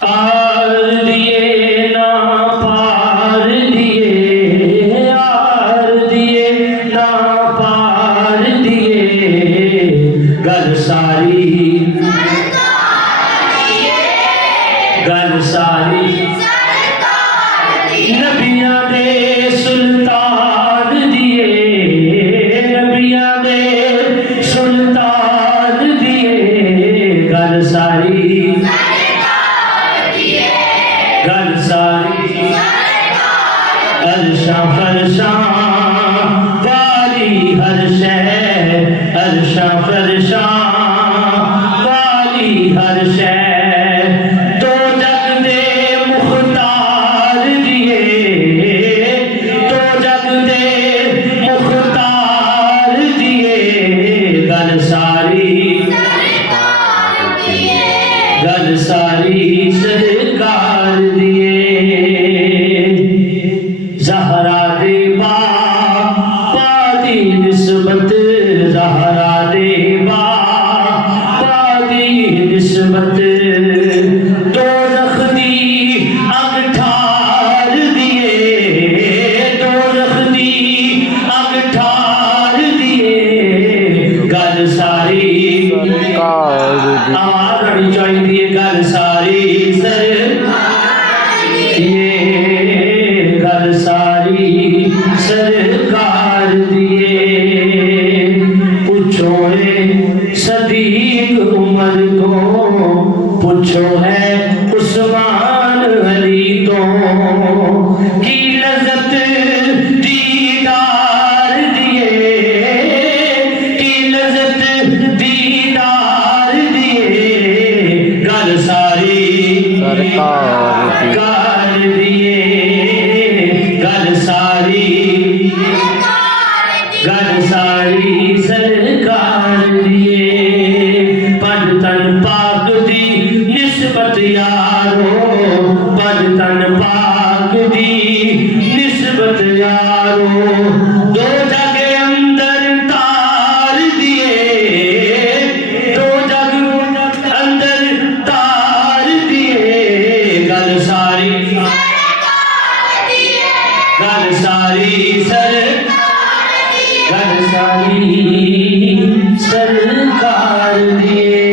Are दिए ना पार दिए, आर दिए ना पार दिए, गल सारी गल सारी नबियां दे सुल्तान दिए, नबियां दे सुल्तान दिए, गल सारी गल सारी अर्शा फरशा वाली हर शय, अर्शा फरशा वाली हर शय, दो जग दे मुख्तार दिए, दो जग दे मुख्तार दिए, गल सारी गल सारी सरकार दिए। ज़हरा दे बापा दी निस्बत, ज़हरा दे बापा दी निस्बत, दोज़ख दी अग ठार दिए, दोज़ख दी अग ठार दिए, गल सारी आवाज आनी चाहिए, गल सारी ये गल सारी सरकार दिए। पूछो है सदीक उमर को, पूछो है उस्मान अली तो, की लज़्ज़त दीदार दिए, की लज़्ज़त दीदार दिए, गल सारी सरकार दिए, गल सारी सरकार दिए। पद तन पाक दी निस्बत यारो, पद तन पाक दी निस्बत यारो, दो जग अंदर तार दिए, दो जग अंदर तार दिए, गल सारी गल सारी गल सारी सरकार दिए।